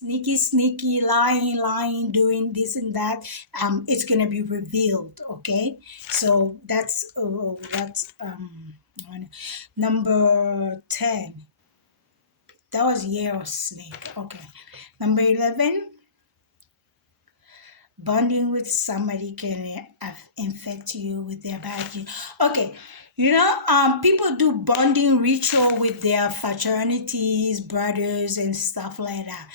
sneaky, lying, doing this and that, it's gonna be revealed. Okay, so that's number 10. That was year of snake. Okay, number 11. Bonding with somebody can infect you with their bad gene. Okay, people do bonding ritual with their fraternities, brothers, and stuff like that.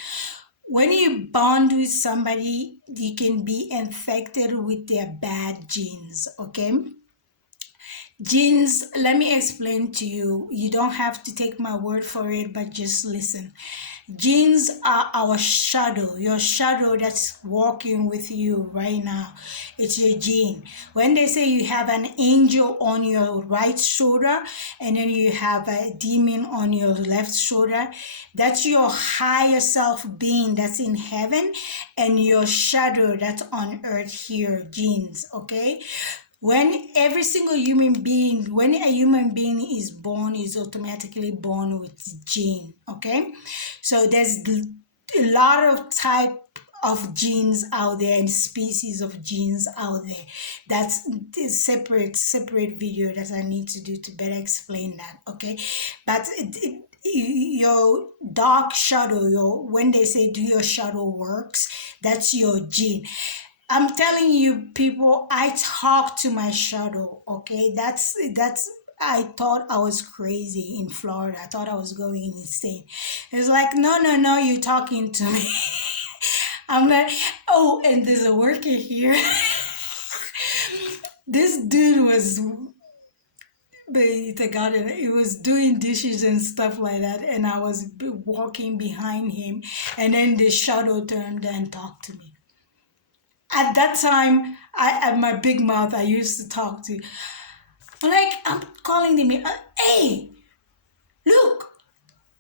When you bond with somebody, you can be infected with their bad genes. Okay, genes, let me explain to you. You don't have to take my word for it, but just listen. Genes are our shadow, your shadow that's walking with you right now. It's your gene. When they say you have an angel on your right shoulder and then you have a demon on your left shoulder, that's your higher self being that's in heaven, and your shadow that's on earth here, genes. Okay, when every single human being, when a human being is born, is automatically born with gene. Okay, so there's a lot of type of genes out there and species of genes out there. That's a separate video that I need to do to better explain that. Okay, but your dark shadow, when they say do your shadow works, that's your gene. I'm telling you, people, I talk to my shadow. Okay, that's. I thought I was crazy in Florida. I thought I was going insane. It's like, no, you're talking to me. I'm like, oh, and there's a worker here. This dude was the garden. He was doing dishes and stuff like that, and I was walking behind him, and then the shadow turned and talked to me. At that time, at my big mouth, I used to talk to. Like, I'm calling him, hey, look,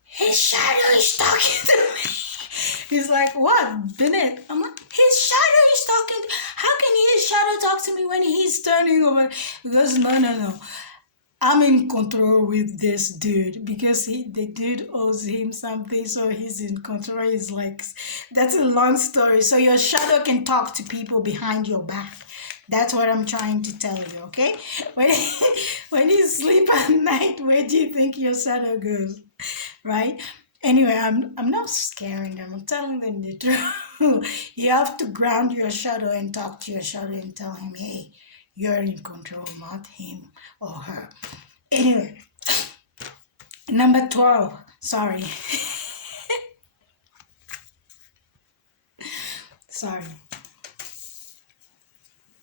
his shadow is talking to me. He's like, what, Binnete? I'm like, his shadow is talking. How can his shadow talk to me when he's turning over? Because no. I'm in control with this dude because the dude owes him something, so he's in control. He's like, that's a long story. So your shadow can talk to people behind your back. That's what I'm trying to tell you, okay? When you sleep at night, where do you think your shadow goes, right? Anyway, I'm not scaring them. I'm telling them the truth. You have to ground your shadow and talk to your shadow and tell him, hey, you're in control, not him or her. Anyway, number 12. Sorry. Sorry.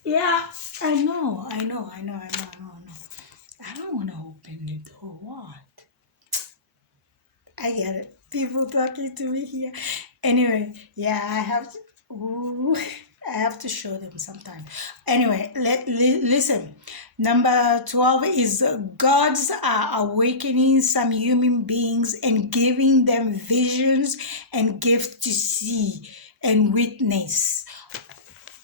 Yeah, I know. I don't want to open the door. What? I get it. People talking to me here. Anyway, yeah, I have to. Ooh, I have to show them sometime. Anyway, listen. Number 12 is gods are awakening some human beings and giving them visions and gifts to see and witness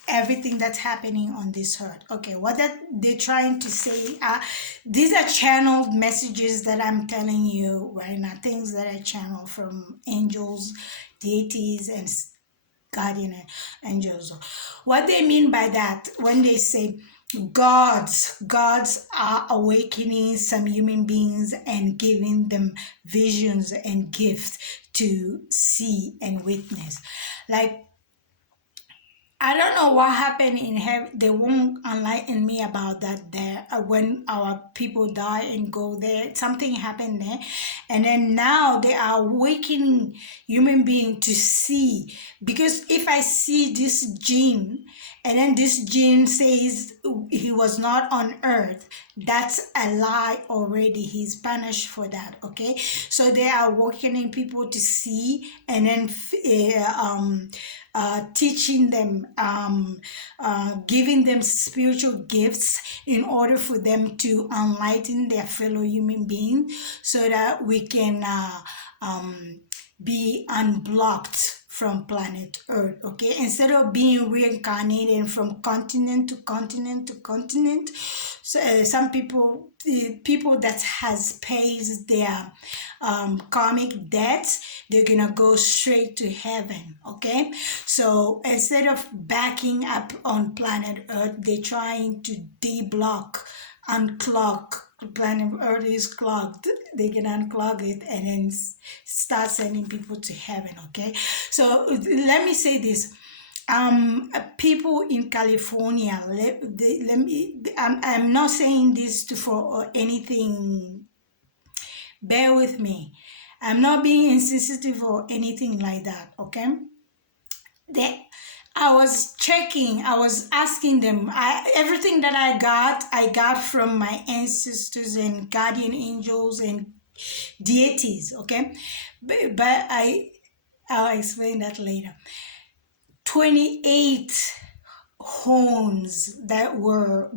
everything that's happening on this earth. Okay, what that they're trying to say, these are channeled messages that I'm telling you right now, things that I channel from angels, deities, and guardian angels. What they mean by that, when they say gods are awakening some human beings and giving them visions and gifts to see and witness, like, I don't know what happened in heaven. They won't enlighten me about that there. When our people die and go there, something happened there. And then now they are awakening human being to see. Because if I see this gene, and then this gene says he was not on earth, that's a lie already. He's punished for that, okay? So they are awakening people to see, and then teaching them, giving them spiritual gifts in order for them to enlighten their fellow human beings, so that we can be unblocked from planet Earth, okay? Instead of being reincarnated from continent to continent to continent, So some people, the people that has pays their karmic debts, they're gonna go straight to heaven. Okay, so instead of backing up on planet Earth, they're trying to deblock, unclog. Planet Earth is clogged. They can unclog it and then start sending people to heaven. Okay, so let me say this. People in California, let me, I'm not saying this to for anything, bear with me. I'm not being insensitive or anything like that. Okay, they, I was checking, I was asking them, everything that I got from my ancestors and guardian angels and deities. Okay, but I'll explain that later. 28 homes that were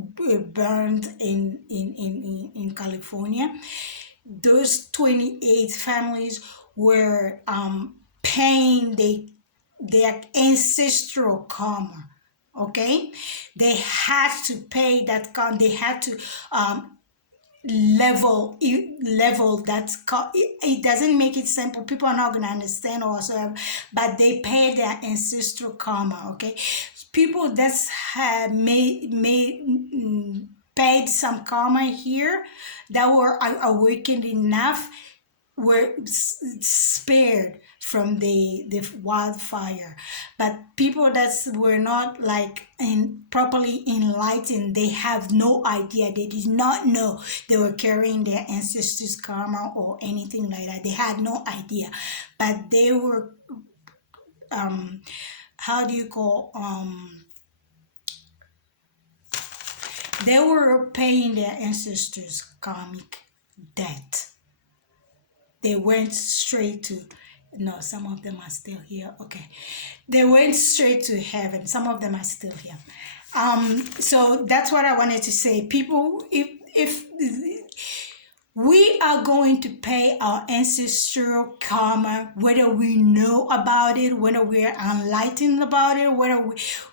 burned in California. Those 28 families were paying their ancestral karma. Okay, they had to pay that karma. They had to level that's it doesn't make it simple. People are not going to understand or whatsoever, but they pay their ancestral karma. Okay, people that's paid some karma here that were awakened enough were spared from the wildfire, but people that were not like properly enlightened, they have no idea, they did not know they were carrying their ancestors karma or anything like that. They had no idea, but they were how do you call they were paying their ancestors karmic debt. They went straight to, no, some of them are still here. Okay, they went straight to heaven. Some of them are still here. So that's what I wanted to say. People, if we are going to pay our ancestral karma, whether we know about it, whether we're enlightened about it, whether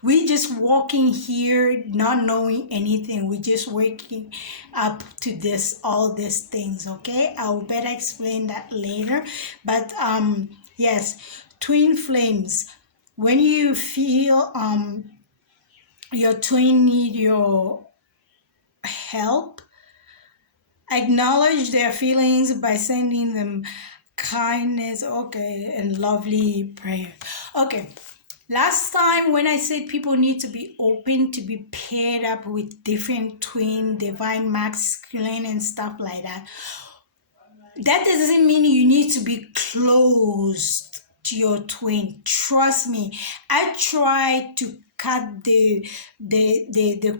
we just walking here not knowing anything, we just waking up to this, all these things. Okay, I'll better explain that later. But yes, twin flames, when you feel your twin need your help, acknowledge their feelings by sending them kindness, okay, and lovely prayer. Okay, last time when I said people need to be open to be paired up with different twin, divine, masculine, and stuff like that, that doesn't mean you need to be closed to your twin. Trust me, I tried to cut the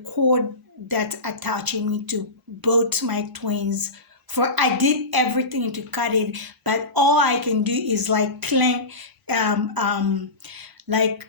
cord that attaching me to both my twins. For I did everything to cut it, but all I can do is like clamp, like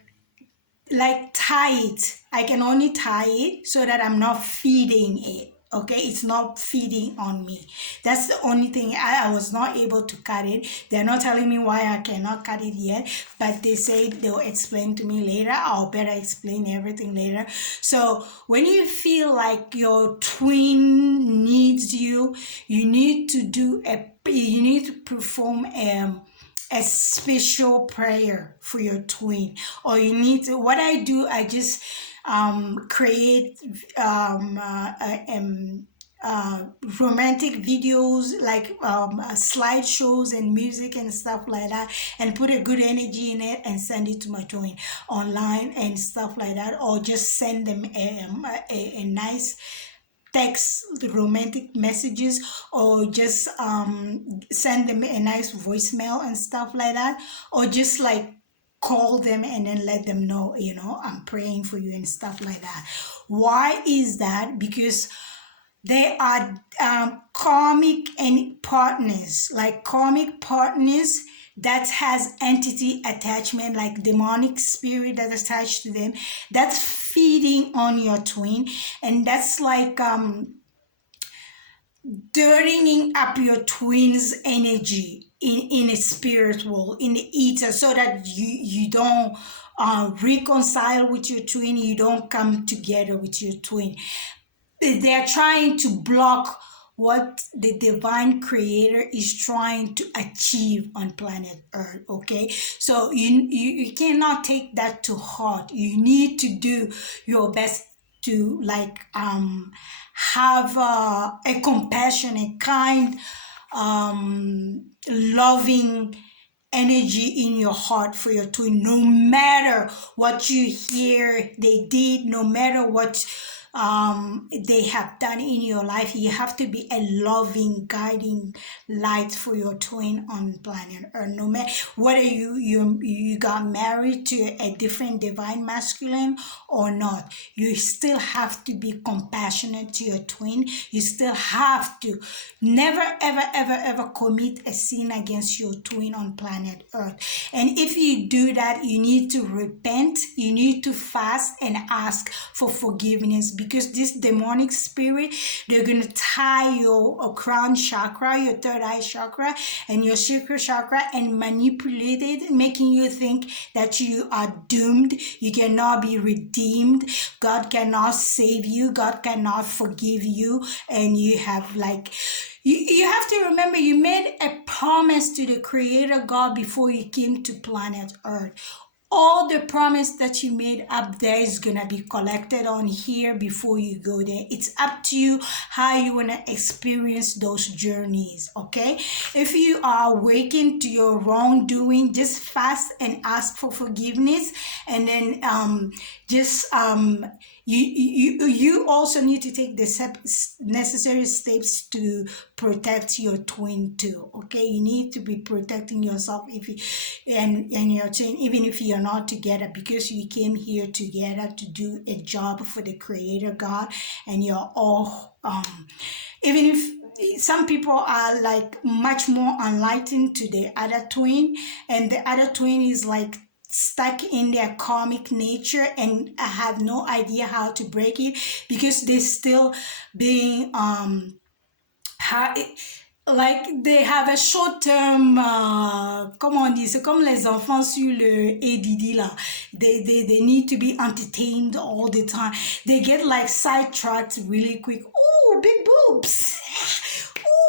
tie it. I can only tie it so that I'm not feeding it. Okay, it's not feeding on me. That's the only thing. I was not able to cut it. They're not telling me why I cannot cut it yet, but they say they'll explain to me later. I'll better explain everything later. So when you feel like your twin needs you, you need to perform a special prayer for your twin, or you need to, what I do, I just create romantic videos, like slideshows and music and stuff like that, and put a good energy in it and send it to my twin online and stuff like that, or just send them a nice text romantic messages, or just send them a nice voicemail and stuff like that, or just like call them and then let them know, I'm praying for you and stuff like that. Why is that? Because they are karmic and partners, like karmic partners that has entity attachment, like demonic spirit that attached to them, that's feeding on your twin, and that's like dirtying up your twin's energy in a spiritual, in the ether, so that you don't reconcile with your twin, you don't come together with your twin. they're trying to block what the divine creator is trying to achieve on planet earth. Okay, so you cannot take that to heart. You need to do your best to like have a compassionate, kind, loving energy in your heart for your twin, no matter what you hear they did, no matter what they have done in your life. You have to be a loving, guiding light for your twin on planet Earth. No matter whether you got married to a different divine masculine or not, you still have to be compassionate to your twin. You still have to never ever ever ever commit a sin against your twin on planet Earth. And if you do that, you need to repent, you need to fast and ask for forgiveness, because this demonic spirit, they're going to tie your crown chakra, your third eye chakra, and your secret chakra, and manipulate it, making you think that you are doomed, you cannot be redeemed, God cannot save you, God cannot forgive you, and you have like you have to remember, you made a promise to the creator God before you came to planet Earth. All the promise that you made up there is gonna be collected on here before you go there. It's up to you how you wanna experience those journeys. Okay, if you are awakened to your wrongdoing, just fast and ask for forgiveness, and then just you also need to take the necessary steps to protect your twin too. Okay, you need to be protecting yourself if you and your twin, even if you're not together, because you came here together to do a job for the creator God, and you're all even if some people are like much more enlightened to the other twin, and the other twin is like stuck in their karmic nature and have no idea how to break it, because they're still being like they have a short term comment on dit, c'est comme les enfants sur le ADD là, they need to be entertained all the time, they get like sidetracked really quick. Oh, big boobs.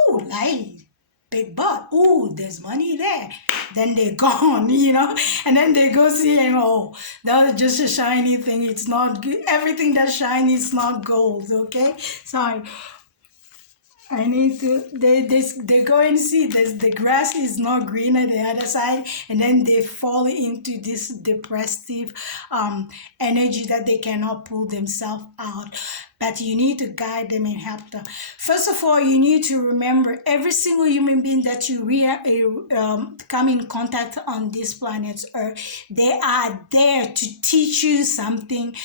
Oh, like big butt. Oh, there's money there. Then they're gone, you know, and then they go see and oh, that was just a shiny thing. It's not good. Everything that's shiny is not gold. Okay, sorry. I need to, they go and see this, the grass is not green at the other side, and then they fall into this depressive energy that they cannot pull themselves out. But you need to guide them and help them. First of all, you need to remember every single human being that you come in contact on this planet Earth, they are there to teach you something,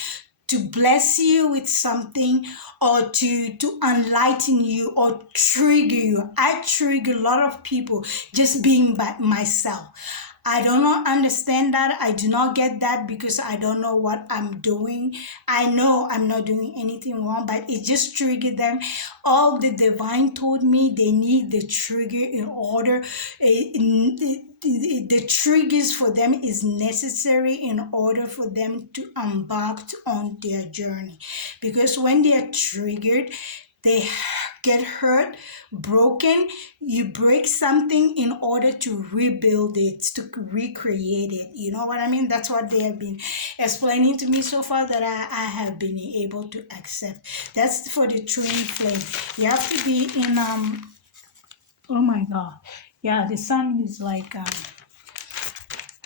to bless you with something, or to enlighten you or trigger you. I trigger a lot of people just being by myself. I do not understand that. I do not get that, because I don't know what I'm doing. I know I'm not doing anything wrong, but it just triggered them. All the divine told me they need the trigger in order. The triggers for them is necessary in order for them to embark on their journey, because when they are triggered, they get hurt, broken. You break something in order to rebuild it, to recreate it. You know what I mean? That's what they have been explaining to me so far, that I have been able to accept. That's for the twin flame. You have to be in oh my god, yeah, the sun is like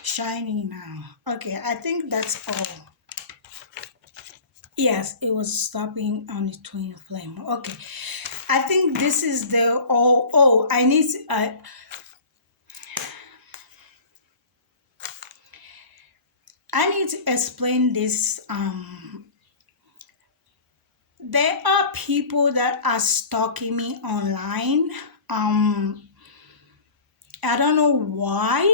shining now. Okay, I think that's all. Yes, it was stopping on the twin flame. Okay, I think this is the oh I need to explain this. There are people that are stalking me online. I don't know why.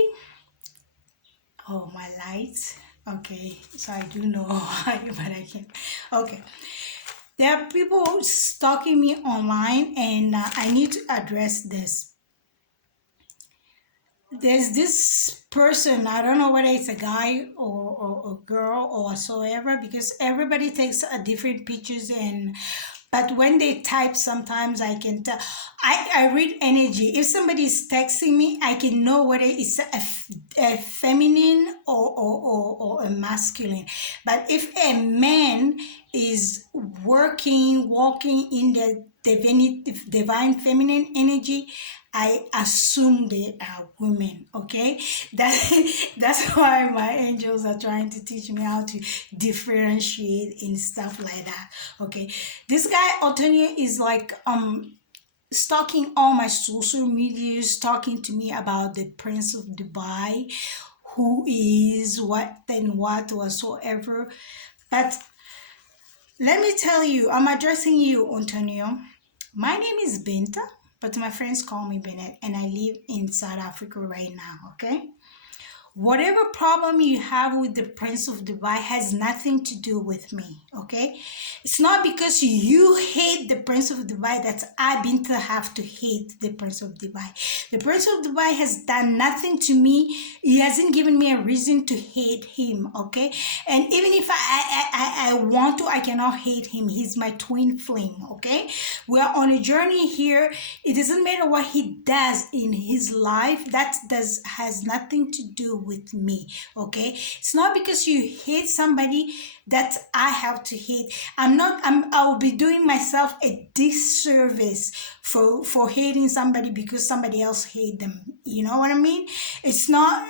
Oh, my lights. Okay, so I do know why, but I can't. Okay, there are people stalking me online, and I need to address this. There's this person, I don't know whether it's a guy or a girl or whatsoever, because everybody takes a different pictures and But when they type, sometimes I can tell. I read energy. If somebody is texting me, I can know whether it's a feminine or a masculine. But if a man is walking in the divine feminine energy, I assume they are women. Okay, that's why my angels are trying to teach me how to differentiate and stuff like that. Okay, this guy Antonio is like stalking all my social medias, talking to me about the Prince of Dubai, who is what and what whatsoever. But let me tell you, I'm addressing you, Antonio. My name is Binta, but my friends call me Binnete, and I live in South Africa right now, okay? Whatever problem you have with the Prince of Dubai has nothing to do with me, okay? It's not because you hate the Prince of Dubai that I been to have to hate the Prince of Dubai. The Prince of Dubai has done nothing to me. He hasn't given me a reason to hate him, okay? And even if I want to, I cannot hate him. He's my twin flame, okay? We're on a journey here. It doesn't matter what he does in his life. That has nothing to do with me, okay? It's not because you hate somebody that I have to hate. I'll be doing myself a disservice for hating somebody because somebody else hate them. You know what I mean? It's not,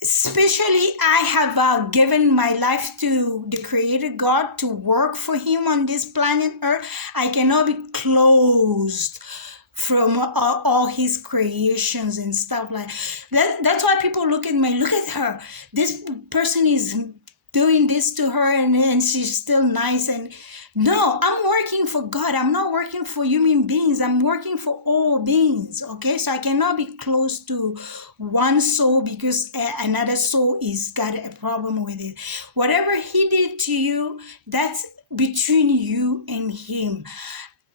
especially I have given my life to the creator God to work for him on this planet earth. I cannot be closed from all his creations and stuff like that. That's why people look at her. This person is doing this to her, and she's still nice. And no, I'm working for God. I'm not working for human beings. I'm working for all beings, okay? So I cannot be close to one soul because another soul is got a problem with it. Whatever he did to you, that's between you and him.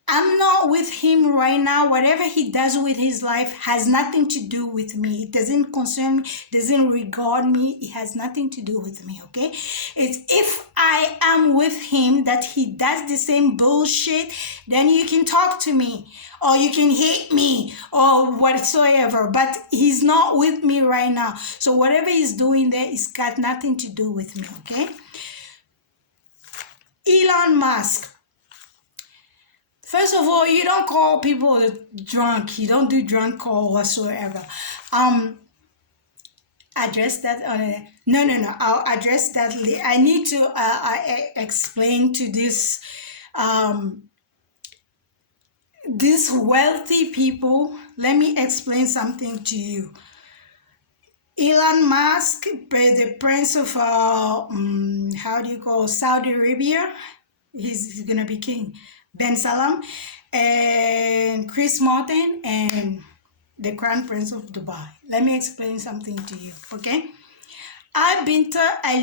I'm not with him right now. Whatever he does with his life has nothing to do with me. It doesn't concern me, doesn't regard me. It has nothing to do with me, okay? It's if I am with him that he does the same bullshit, then you can talk to me or you can hate me or whatsoever. But he's not with me right now. So whatever he's doing there, it's got nothing to do with me, okay? Elon Musk. First of all, you don't call people drunk. You don't do drunk call whatsoever. Address that on a no. I'll address that. I need to explain to this these wealthy people. Let me explain something to you. Elon Musk, the prince of how do you call Saudi Arabia? He's gonna be king. Ben Salam and Chris Martin and the Crown Prince of Dubai. Let me explain something to you, okay? I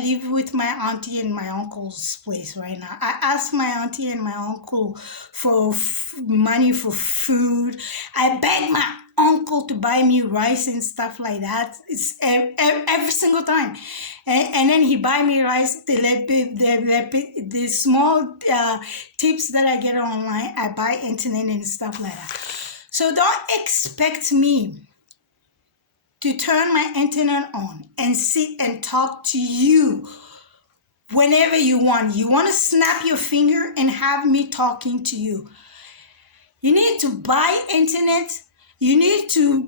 live with my auntie and my uncle's place right now. I asked my auntie and my uncle for money for food. I begged my uncle to buy me rice and stuff like that. It's every single time. And then he buy me rice. The small tips that I get online, I buy internet and stuff like that. So don't expect me to turn my internet on and sit and talk to you whenever you want. You want to snap your finger and have me talking to you. You need to buy internet. You need to...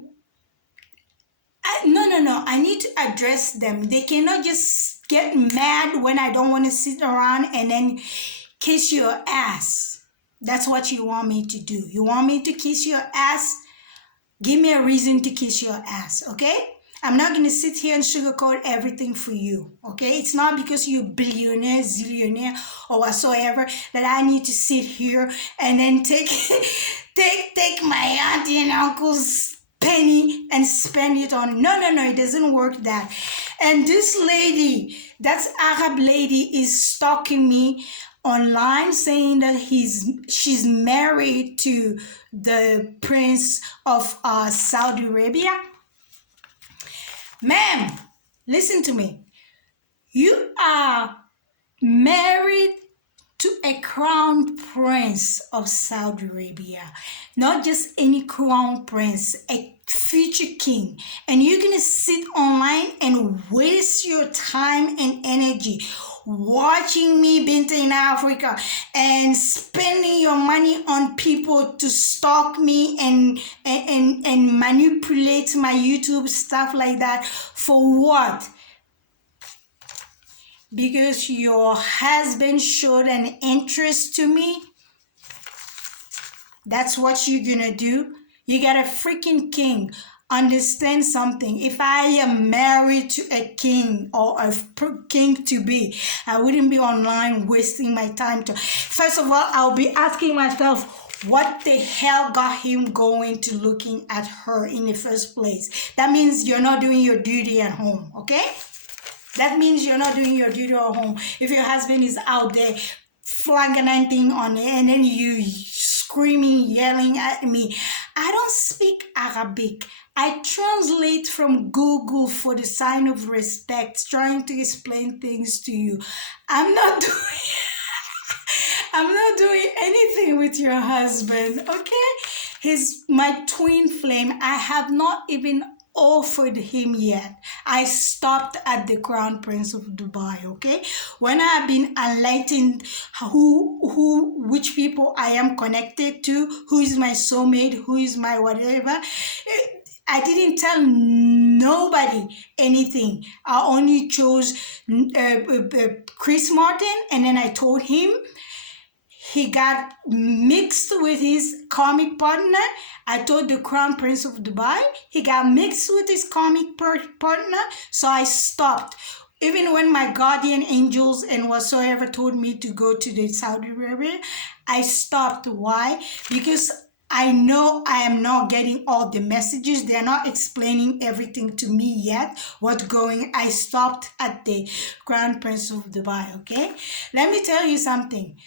No. I need to address them. They cannot just get mad when I don't want to sit around and then kiss your ass. That's what you want me to do. You want me to kiss your ass? Give me a reason to kiss your ass, okay? I'm not going to sit here and sugarcoat everything for you, okay? It's not because you're billionaire, zillionaire, or whatsoever that I need to sit here and then take my auntie and uncle's penny and spend it on. No, it doesn't work that. And this lady, that's Arab lady, is stalking me online saying that she's married to the prince of Saudi Arabia. Ma'am, listen to me. You are married to a crown prince of Saudi Arabia. Not just any crown prince, a future king. And you're gonna sit online and waste your time and energy watching me Binnete in Africa and spending your money on people to stalk me and manipulate my YouTube stuff like that. For what? Because your husband showed an interest to me. That's what you're gonna do. You got a freaking king. Understand something. If I am married to a king or a king to be, I wouldn't be online wasting my time to. First of all, I'll be asking myself, what the hell got him going to looking at her in the first place? That means you're not doing your duty at home, okay? That means you're not doing your duty at home. If your husband is out there flagging on it and then you screaming, yelling at me. I don't speak Arabic. I translate from Google for the sign of respect, trying to explain things to you. I'm not doing anything with your husband, okay? He's my twin flame. I have not even offered him yet. I stopped at the Crown Prince of Dubai, okay? When I have been enlightened which people I am connected to, who is my soulmate, who is my whatever, I didn't tell nobody anything. I only chose Chris Martin, and then I told him. He got mixed with his comic partner. I told the Crown Prince of Dubai. He got mixed with his comic partner. So I stopped. Even when my guardian angels and whatsoever told me to go to the Saudi Arabia, I stopped. Why? Because I know I am not getting all the messages. They're not explaining everything to me yet. What's going? I stopped at the Crown Prince of Dubai, okay? Let me tell you something.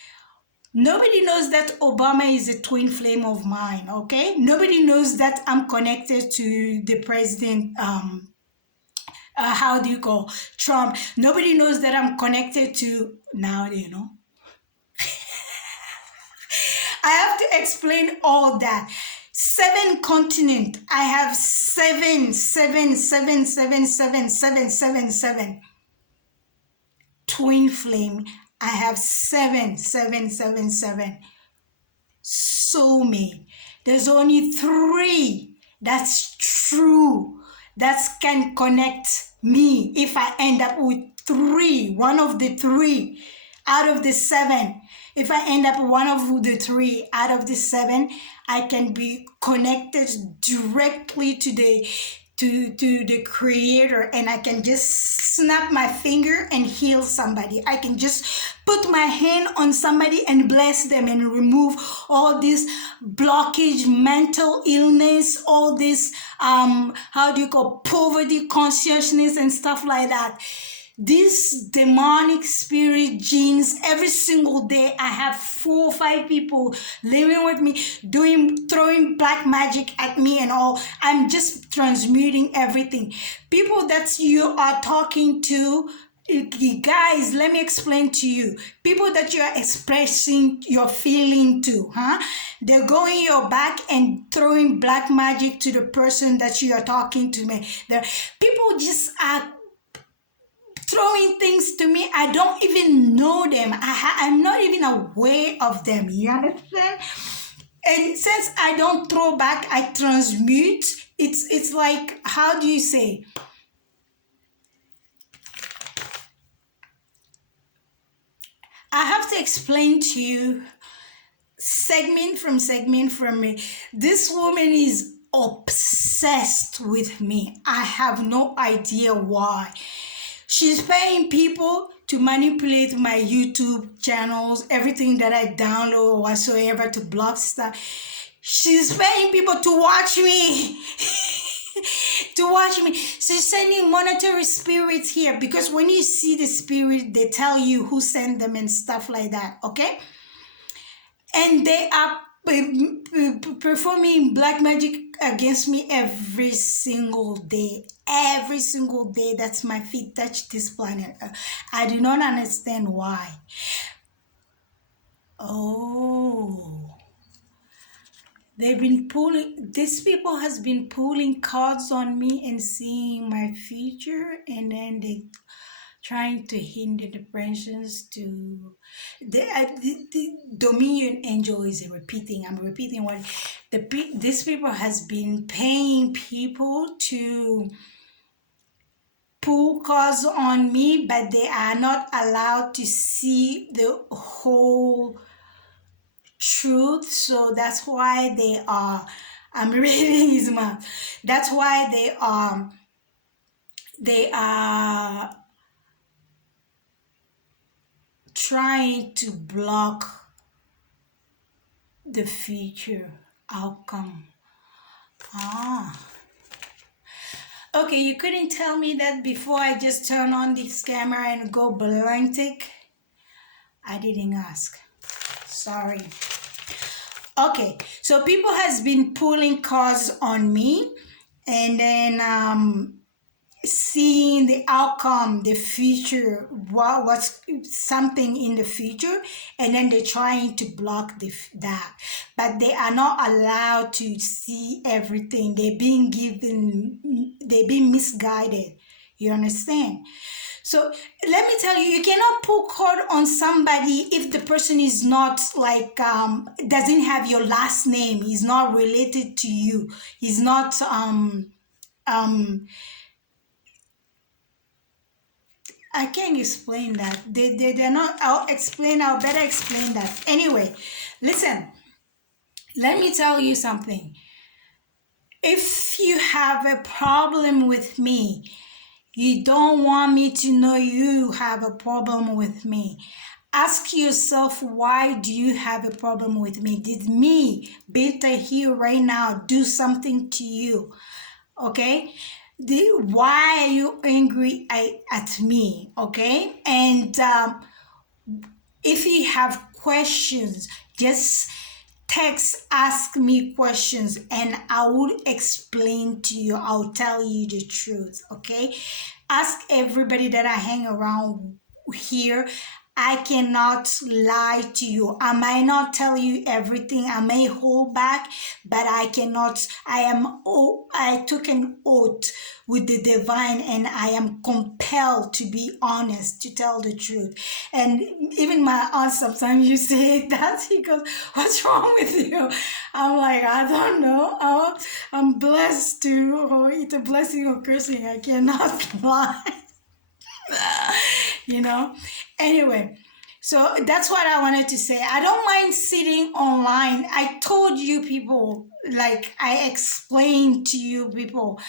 Nobody knows that Obama is a twin flame of mine, okay? Nobody knows that I'm connected to the president, how do you call, Trump. Nobody knows that I'm connected to, now they know. I have to explain all that. 7 continents. I have 7 twin flame. I have 7. Soulmate. There's only 3 that's true, that can connect me if I end up with 3, one of the 3 out of the 7. If I end up one of the 3 out of the 7, I can be connected directly to the creator, and I can just snap my finger and heal somebody. I can just put my hand on somebody and bless them and remove all this blockage, mental illness, all this how do you call, poverty consciousness and stuff like that. These demonic spirit genes, every single day I have 4 or 5 people living with me, throwing black magic at me and all. I'm just transmuting everything. People that you are talking to, guys, let me explain to you. People that you are expressing your feeling to, they're going your back and throwing black magic to the person that you are talking to. People just are throwing things to me. I don't even know them. I'm not even aware of them. You understand? And since I don't throw back, I transmute. It's like, how do you say? I have to explain to you segment from me. This woman is obsessed with me. I have no idea why. She's paying people to manipulate my YouTube channels, everything that I download or whatsoever, to block stuff. She's paying people to watch me. To watch me. She's sending monetary spirits here, because when you see the spirit, they tell you who sent them and stuff like that, okay? And they are performing black magic against me every single day. Every single day that my feet touch this planet. I do not understand why. Oh, they've been pulling, these people has been pulling cards on me and seeing my future, and then they trying to hinder the pensions to the dominion angel is repeating. I'm repeating what these people has been paying people to pull cards on me, but they are not allowed to see the whole truth. So that's why they are. I'm reading his mouth. That's why they are trying to block the future outcome. Ah, okay. You couldn't tell me that before I just turn on this camera and go ballistic. I didn't ask. Sorry. Okay, so people has been pulling cards on me, and then seeing the outcome, the future, what's something in the future, and then they're trying to block that, but they are not allowed to see everything. They're being misguided. You understand? So let me tell you, you cannot pull cord on somebody if the person is not like doesn't have your last name. He's not related to you. He's not um I can't explain that. They're not. I'll better explain that. Anyway, listen. Let me tell you something. If you have a problem with me, you don't want me to know you have a problem with me. Ask yourself, why do you have a problem with me? Did me, Beta here right now, do something to you? Okay? Why are you angry at me? Okay? And if you have questions, just text, ask me questions, and I will explain to you. I'll tell you the truth. Okay? Ask everybody that I hang around here. I cannot lie to you. I might not tell you everything. I may hold back, but I cannot. I took an oath with the divine, and I am compelled to be honest, to tell the truth. And even my aunt sometimes you say that, he goes, "What's wrong with you?" I'm like, I don't know. I'm blessed to, or it's a blessing or cursing. I cannot lie. you know anyway, so that's what I wanted to say. I don't mind sitting online. I told you people, like I explained to you people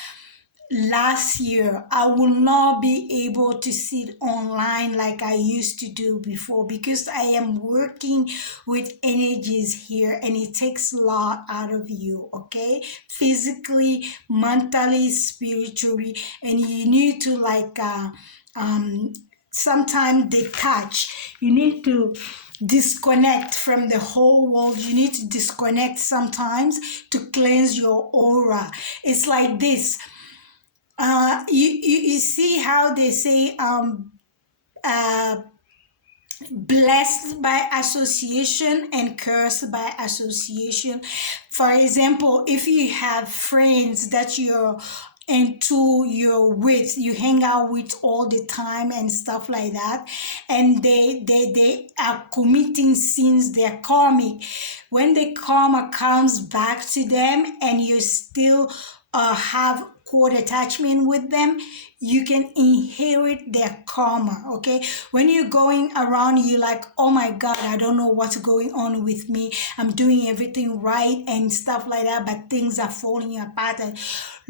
last year, I will not be able to sit online like I used to do before, because I am working with energies here, and it takes a lot out of you. Okay, physically, mentally, spiritually, and you need to like um sometimes detach. You need to disconnect from the whole world. You need to disconnect sometimes to cleanse your aura. It's like this. You see how they say uh, blessed by association and cursed by association. For example, if you have friends that you're with, you hang out with all the time and stuff like that, and they are committing sins, they're karmic. When the karma comes back to them, and you still have cord attachment with them, you can inherit their karma. Okay, when you're going around, you're like, oh my god, I don't know what's going on with me, I'm doing everything right and stuff like that, but things are falling apart. And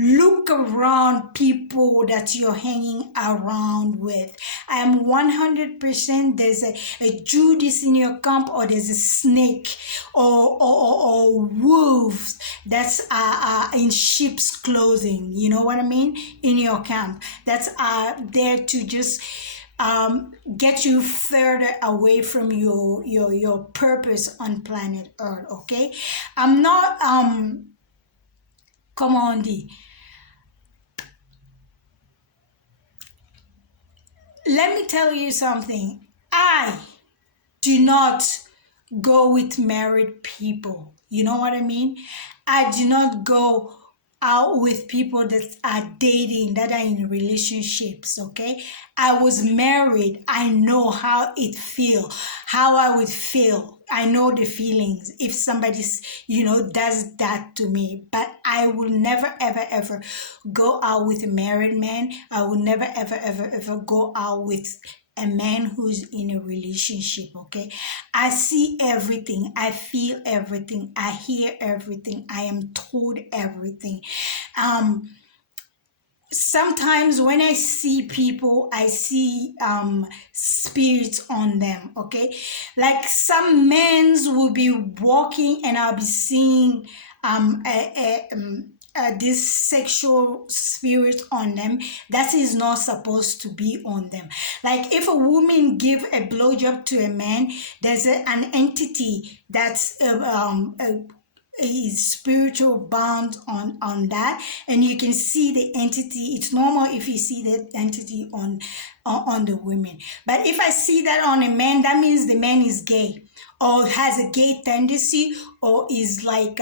look around people that you're hanging around with. I am 100% there's a Judas in your camp, or there's a snake, or wolves that's in sheep's clothing, you know what I mean, in your camp, that's there to just get you further away from your purpose on planet Earth. Okay, I'm not come on, D. Let me tell you something. I do not go with married people. You know what I mean? I do not go out with people that are dating, that are in relationships. Okay, I was married. I know how it feel, how I would feel. I know the feelings if somebody's, does that to me. But I will never ever ever go out with a married man. I will never ever ever ever go out with a man who's in a relationship. Okay, I see everything, I feel everything, I hear everything, I am told everything. um Sometimes when I see people, I see spirits on them. Okay, like some men's will be walking and I'll be seeing this sexual spirit on them that is not supposed to be on them. Like if a woman give a blowjob to a man, there's an entity that's a spiritual bound on that, and you can see the entity. It's normal if you see that entity on the women, but if I see that on a man, that means the man is gay or has a gay tendency, or is like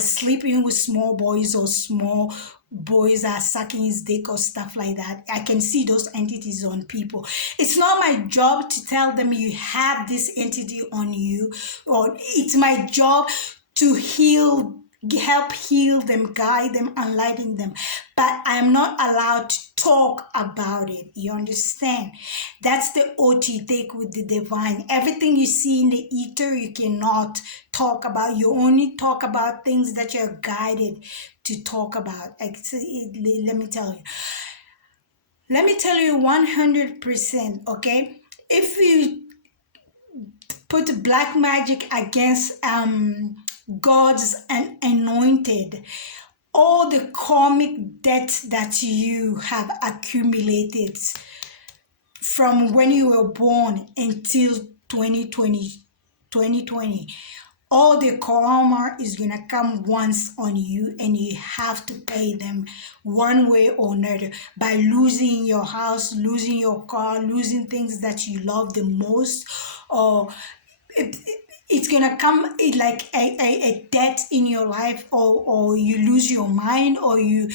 sleeping with small boys, or small boys are sucking his dick or stuff like that. I can see those entities on people. It's not my job to tell them you have this entity on you, or it's my job to help heal them, guide them, enlighten them. But I'm not allowed to talk about it. You understand? That's the oath you take with the divine. Everything you see in the ether, you cannot talk about. You only talk about things that you're guided to talk about. Let me tell you. Let me tell you 100%, okay? If you put black magic against God's anointed, all the karmic debt that you have accumulated from when you were born until 2020, all the karma is gonna come once on you, and you have to pay them one way or another, by losing your house, losing your car, losing things that you love the most, or it, it's gonna come like a debt in your life, or you lose your mind, or you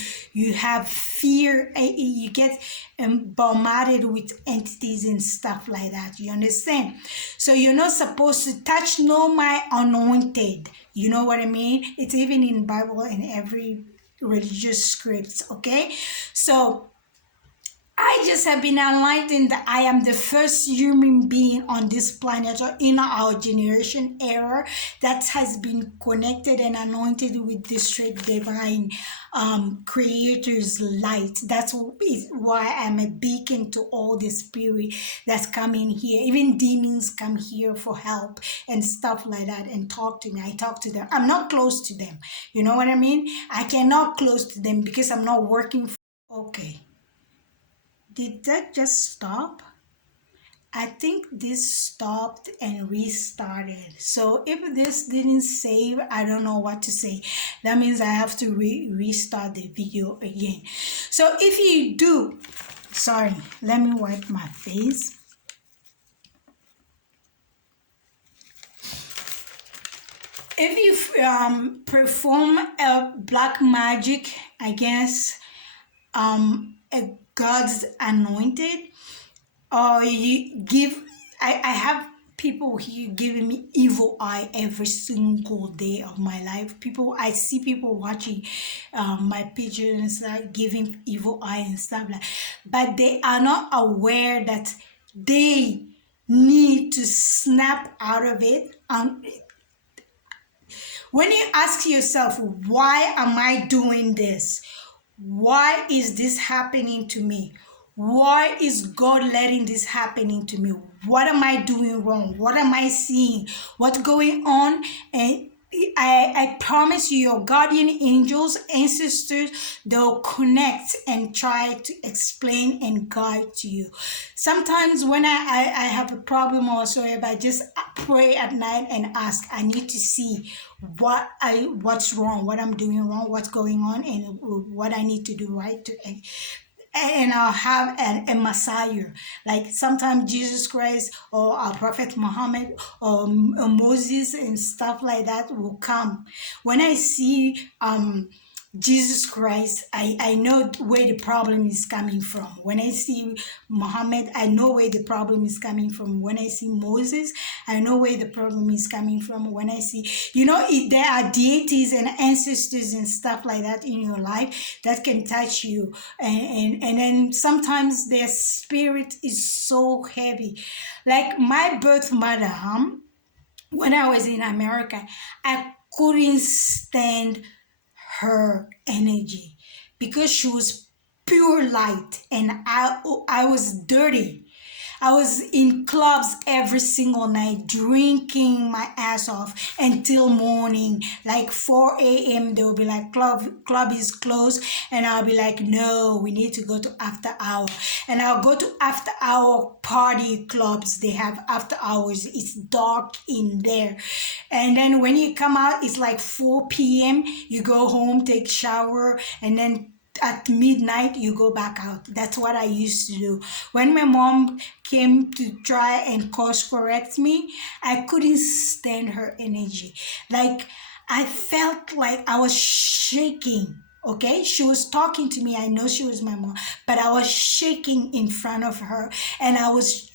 have fear, you get bombarded with entities and stuff like that. You understand? So you're not supposed to touch no my anointed. You know what I mean? It's even in Bible and every religious scripts. Okay, so I just have been enlightened that I am the first human being on this planet, or in our generation era, that has been connected and anointed with this straight divine creator's light. That's why I'm a beacon to all the spirit that's coming here. Even demons come here for help and stuff like that, and talk to me. I talk to them. I'm not close to them. You know what I mean? I cannot close to them because I'm not working. Okay. Did that just stop? I think this stopped and restarted. So if this didn't save, I don't know what to say. That means I have to restart the video again. So if you do, sorry, let me wipe my face. If you perform a black magic against a God's anointed, or you give, I have people here giving me evil eye every single day of my life. I see people watching my pictures and stuff, giving evil eye and stuff like, but they are not aware that they need to snap out of it. When you ask yourself, why am I doing this? Why is this happening to me? Why is God letting this happening to me? What am I doing wrong? What am I seeing? What's going on? And I promise you, your guardian angels, ancestors, they'll connect and try to explain and guide to you. Sometimes when I have a problem or so, I just pray at night and ask. I need to see what's wrong, what I'm doing wrong, what's going on, and what I need to do right to and I'll have a Messiah. Like sometimes Jesus Christ or our Prophet Muhammad or Moses and stuff like that will come. When I see Jesus Christ, I know where the problem is coming from. When I see Muhammad, I know where the problem is coming from. When I see Moses, I know where the problem is coming from. When I see, there are deities and ancestors and stuff like that in your life that can touch you. And then sometimes their spirit is so heavy. Like my birth mother, when I was in America, I couldn't stand her energy because she was pure light and I was dirty. I was in clubs every single night, drinking my ass off until morning. Like 4 a.m., they'll be like, club is closed. And I'll be like, no, we need to go to after hour. And I'll go to after hour party clubs. They have after hours. It's dark in there. And then when you come out, it's like 4 p.m. You go home, take shower, and then at midnight you go back out. That's what I used to do. When my mom came to try and course correct me, I couldn't stand her energy. Like I felt like I was shaking. Okay, she was talking to me. I know she was my mom, but I was shaking in front of her, and I was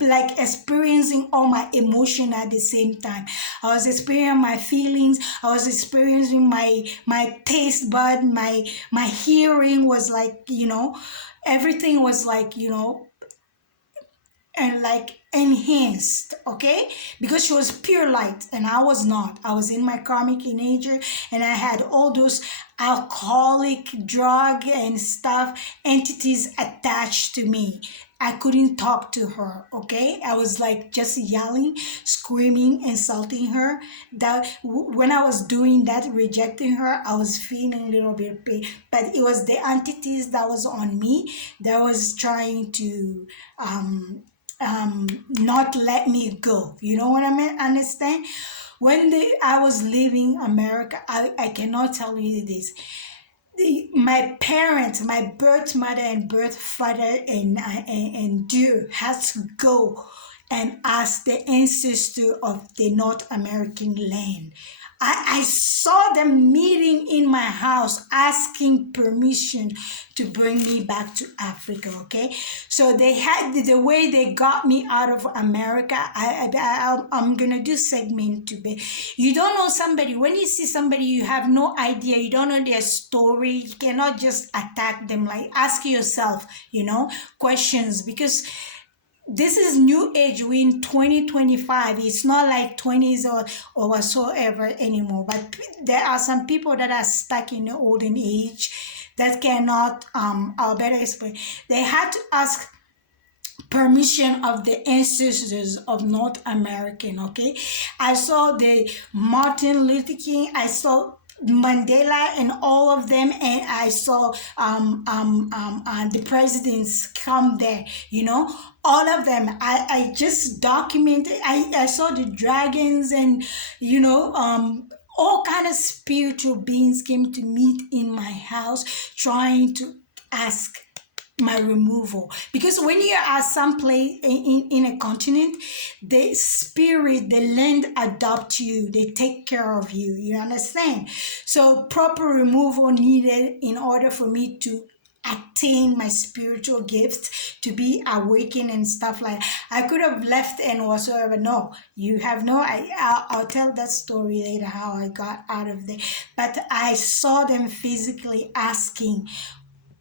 like experiencing all my emotion at the same time. I was experiencing my feelings. I was experiencing my taste bud. My hearing was like, everything was like, and like enhanced. Okay, because she was pure light and I was not. I was in my karmic nature, and I had all those alcoholic drug and stuff entities attached to me. I couldn't talk to her. Okay, I was like just yelling, screaming, insulting her. That when I was doing that, rejecting her, I was feeling a little bit pain, but it was the entities that was on me that was trying to not let me go. You know what I mean? Understand? When I was leaving America, I cannot tell you this. My parents, my birth mother and birth father and dear had to go and ask the ancestor of the North American land. I saw them meeting in my house asking permission to bring me back to Africa. Okay, so they had the way they got me out of America. I'm gonna do segment to be. You don't know somebody. When you see somebody, you have no idea. You don't know their story. You cannot just attack them. Like ask yourself, questions, because this is new age. We in 2025. It's not like 20s or whatsoever anymore. But there are some people that are stuck in the olden age that cannot, I'll better explain. They had to ask permission of the ancestors of North American. Okay, I saw the Martin Luther King. I saw Mandela and all of them, and I saw the presidents come there, all of them. I just documented. I saw the dragons and all kind of spiritual beings came to meet in my house trying to ask my removal, because when you are someplace in a continent, the spirit, the land adopt you, they take care of you, you understand? So proper removal needed in order for me to attain my spiritual gifts, to be awakened and stuff like that. I could have left and whatsoever. No, you have no. I'll tell that story later how I got out of there. But I saw them physically asking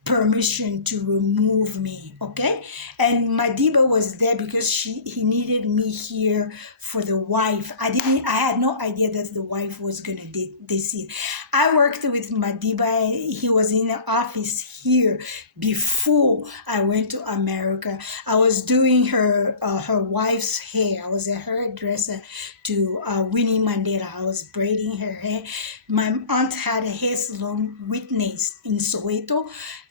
permission to remove me. Okay, and Madiba was there because he needed me here for the wife. I had no idea that the wife was gonna deceive. I worked with Madiba. He was in the office here before I went to America. I was doing her wife's hair. I was a hairdresser to Winnie Mandela. I was braiding her hair. My aunt had a hair salon, Witness, in Soweto.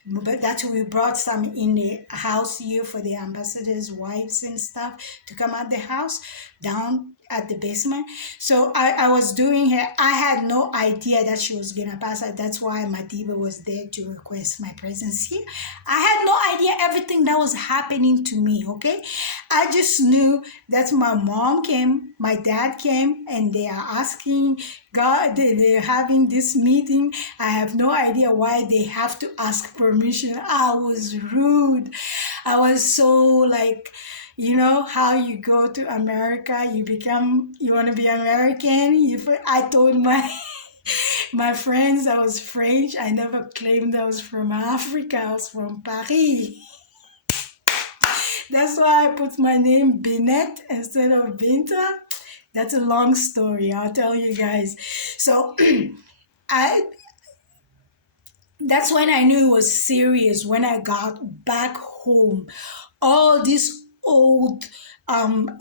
but that's we brought some in the house here for the ambassadors' wives and stuff to come out the house down at the basement. So I was doing her. I had no idea that she was gonna pass out. That's why Madiba was there to request my presence here. I had no idea everything that was happening to me. Okay, I just knew that my mom came, my dad came, and they are asking God. They're having this meeting. I have no idea why they have to ask permission. I was rude. I was so like, you know how you go to America, you want to be American. I told my my friends I was French. I never claimed I was from Africa. I was from Paris. That's why I put my name Binnete instead of Binta. That's a long story. I'll tell you guys. So I that's when I knew it was serious. When I got back home, all this old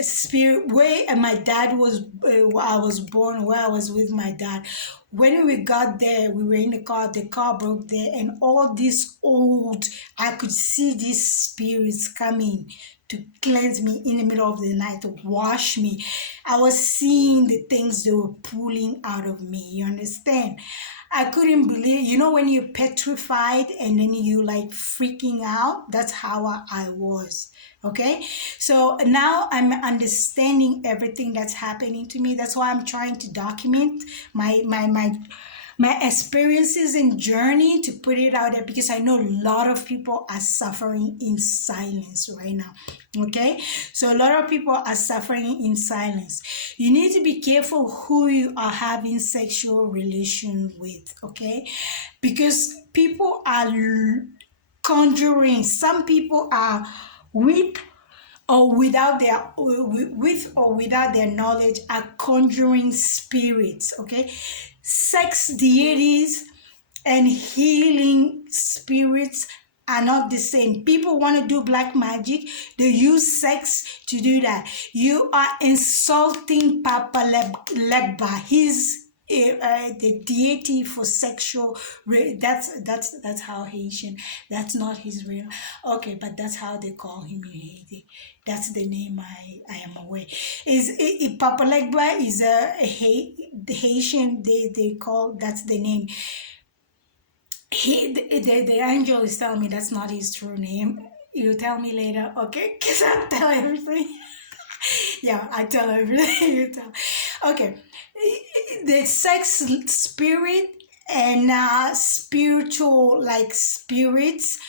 spirit where my dad was, I was born, where I was with my dad. When we got there, we were in the car broke there, and all this old, I could see these spirits coming to cleanse me in the middle of the night, to wash me. I was seeing the things they were pulling out of me. You understand? I couldn't believe, you know, when you're petrified and then you like freaking out. That's how I was. Okay, so now I'm understanding everything that's happening to me. That's why I'm trying to document my experiences and journey to put it out there, because I know a lot of people are suffering in silence right now. Okay, so a lot of people are suffering in silence. You need to be careful who you are having sexual relation with. Okay, because people are conjuring. Some people are with or without their with or without their knowledge are conjuring spirits. Okay, sex deities and healing spirits are not the same. People want to do black magic. They use sex to do that. You are insulting Papa Legba. He's the deity for sexual. That's how Haitian. That's not his real. Okay, but that's how they call him in Haiti. That's the name I am aware. Papa Legba is the Haitian. They call, that's the name. The angel is telling me that's not his true name. You tell me later, okay? Because I tell everything. Yeah, I tell everything. You tell. Okay, the sex spirit and spiritual, like spirits.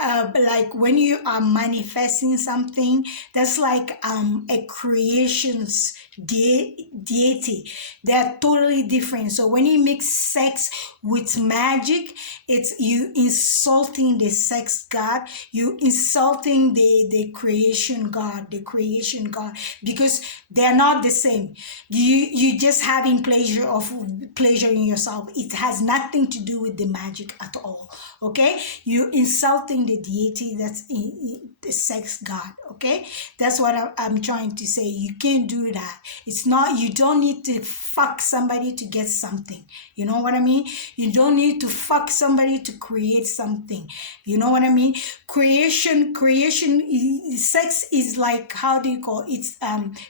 Like when you are manifesting something, that's like a creation's deity. They're totally different. So when you mix sex with magic, it's you insulting the sex god, you insulting the creation god, because they're not the same. You just having pleasure in yourself. It has nothing to do with the magic at all. Okay, you insulting the deity that's in the sex god. Okay, that's what I'm trying to say. You can't do that. It's not, you don't need to fuck somebody to get something. You know what I mean? You don't need to fuck somebody to create something. You know what I mean? Creation, sex is like, how do you call it? It's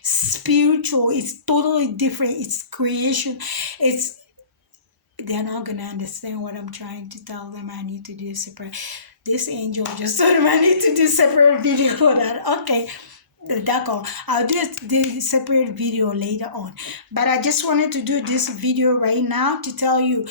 spiritual. It's totally different. It's creation. They're not gonna understand what I'm trying to tell them. I need to do a separate. This angel just told me I need to do a separate video for that. Okay, d'accord. I'll do the separate video later on. But I just wanted to do this video right now to tell you,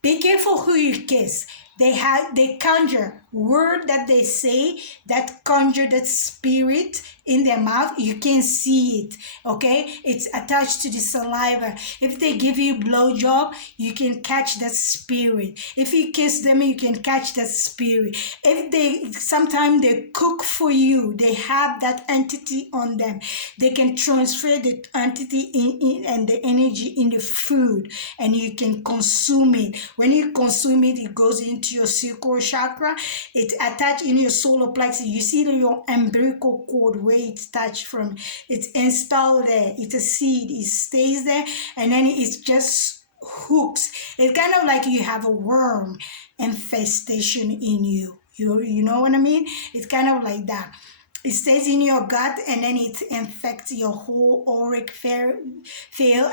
be careful who you kiss. They conjure word that they say that conjure that spirit in their mouth. You can't see it. Okay, it's attached to the saliva. If they give you blowjob, you can catch that spirit. If you kiss them, you can catch that spirit. If they sometimes they cook for you, they have that entity on them. They can transfer the entity in and the energy in the food, and you can consume it. When you consume it, it goes into your sacral chakra. It's attached in your solar plexus. You see your umbilical cord where it's attached from. It's installed there. It's a seed. It stays there, and then it's just hooks. It's kind of like you have a worm infestation in you. You know what I mean? It's kind of like that. It stays in your gut and then it infects your whole auric field,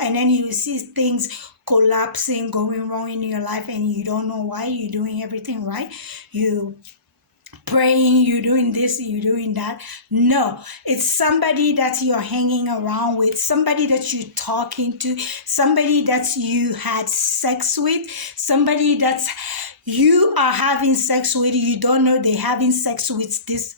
and then you see things collapsing, going wrong in your life, and you don't know why. You're doing everything right. You praying, you doing this, you doing that. No, it's somebody that you're hanging around with, somebody that you're talking to, somebody that you had sex with, somebody that's you are having sex with. You don't know they having sex with this.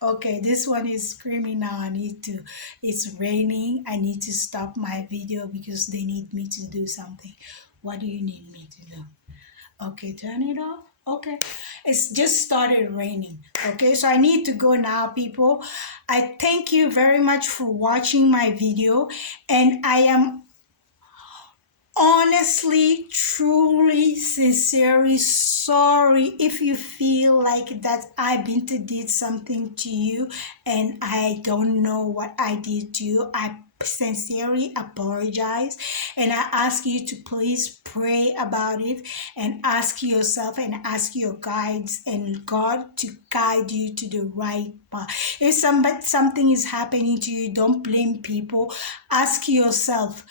Okay, this one is screaming now. I need to, it's raining. I need to stop my video because they need me to do something. What do you need me to do? Okay, turn it off. Okay, it's just started raining. Okay, so I need to go now, people. I thank you very much for watching my video, and I am honestly, truly, sincerely sorry if you feel like that I Binta did something to you and I don't know what I did to you. I sincerely apologize, and I ask you to please pray about it and ask yourself and ask your guides and God to guide you to the right path. If something is happening to you, don't blame people. Ask yourself,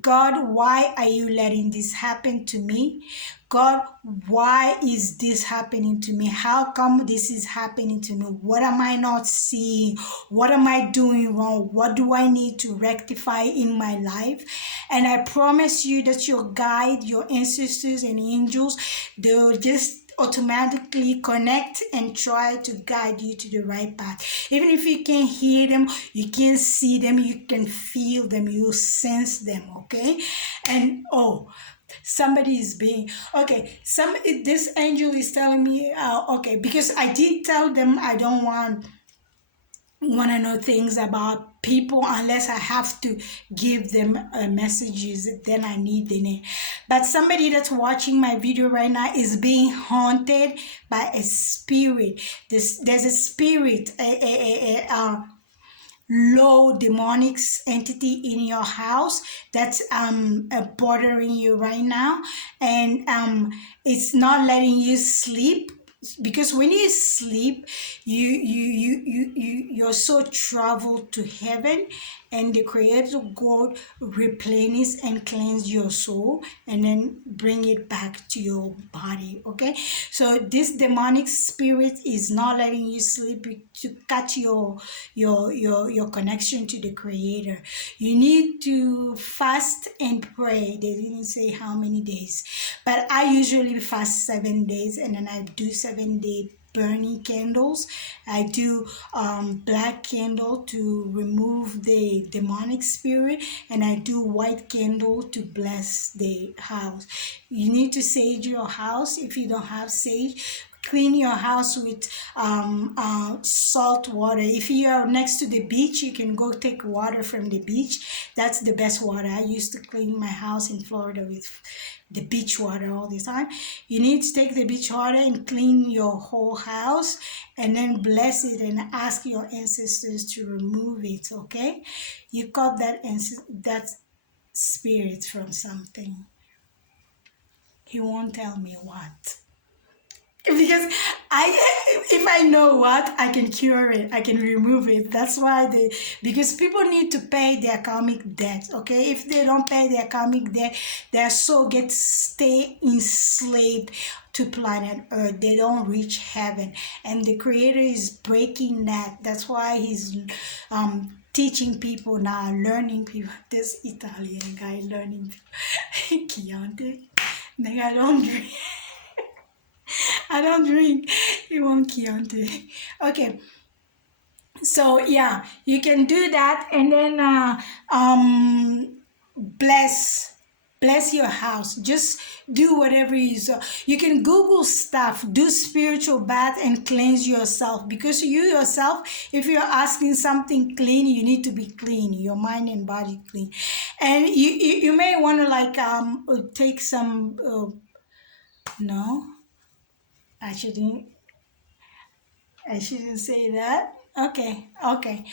God, why are you letting this happen to me? God, why is this happening to me? How come this is happening to me? What am I not seeing? What am I doing wrong? What do I need to rectify in my life? And I promise you that your guide, your ancestors and angels, they'll just automatically connect and try to guide you to the right path. Even if you can't hear them, you can see them, you can feel them, you sense them. Okay. And oh, somebody is being okay, this angel is telling me okay, because I did tell them I don't want to know things about people unless I have to give them messages, then I need the name. But somebody that's watching my video right now is being haunted by a spirit. There's a spirit, a low demonic entity in your house that's bothering you right now, and it's not letting you sleep, because when you sleep, you're so traveled to heaven, and the creator God replenish and cleanse your soul and then bring it back to your body. Okay, so this demonic spirit is not letting you sleep to cut your connection to the creator. You need to fast and pray. They didn't say how many days, but I usually fast 7 days, and then I do 7 day burning candles. I do black candle to remove the demonic spirit, and I do white candle to bless the house. You need to sage your house. If you don't have sage, clean your house with salt water. If you are next to the beach, you can go take water from the beach. That's the best water. I used to clean my house in Florida with the beach water all the time. You need to take the beach water and clean your whole house, and then bless it and ask your ancestors to remove it. Okay, you cut that spirit from something. He won't tell me what, because if I know what, I can cure it, I can remove it. That's why because people need to pay their karmic debt. Okay, if they don't pay their karmic debt, their soul gets stay enslaved to planet earth. They don't reach heaven, and the creator is breaking that. That's why he's teaching people now, learning people. This Italian guy learning Chianti. Nigga, I don't drink. I don't drink. You want Chianti. Okay. So yeah, you can do that, and then bless your house. Just do whatever you can Google stuff, do spiritual bath and cleanse yourself, because you yourself, if you're asking something clean, you need to be clean, your mind and body clean. And you may want to like take some no, I shouldn't say that. Okay, okay,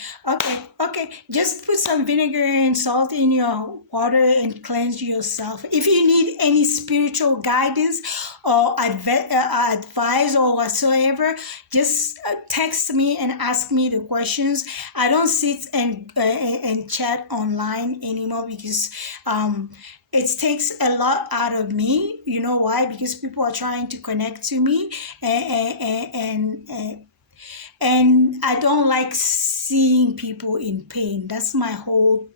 okay. Just put some vinegar and salt in your water and cleanse yourself. If you need any spiritual guidance or advice or whatsoever, just text me and ask me the questions. I don't sit and chat online anymore because it takes a lot out of me. You know why? Because people are trying to connect to me, and I don't like seeing people in pain. That's my whole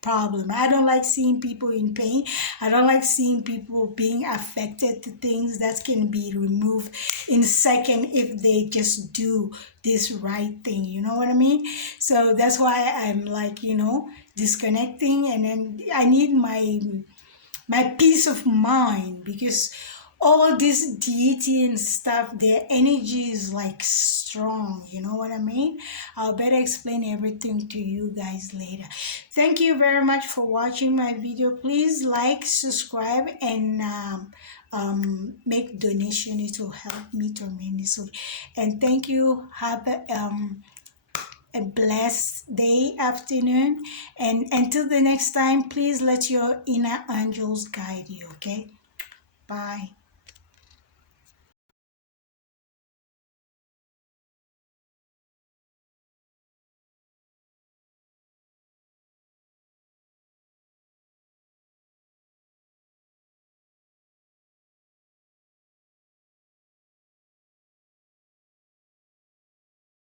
problem. I don't like seeing people in pain. I don't like seeing people being affected to things that can be removed in a second if they just do this right thing. You know what I mean? So that's why I'm like, disconnecting, and then I need my peace of mind, because all this deity and stuff, their energy is like strong. You know what I mean? I'll better explain everything to you guys later. Thank you very much for watching my video. Please like, subscribe, and make donation. It will help me tremendously. And thank you. Have a blessed day, afternoon, and until the next time, please let your inner angels guide you. Okay, bye.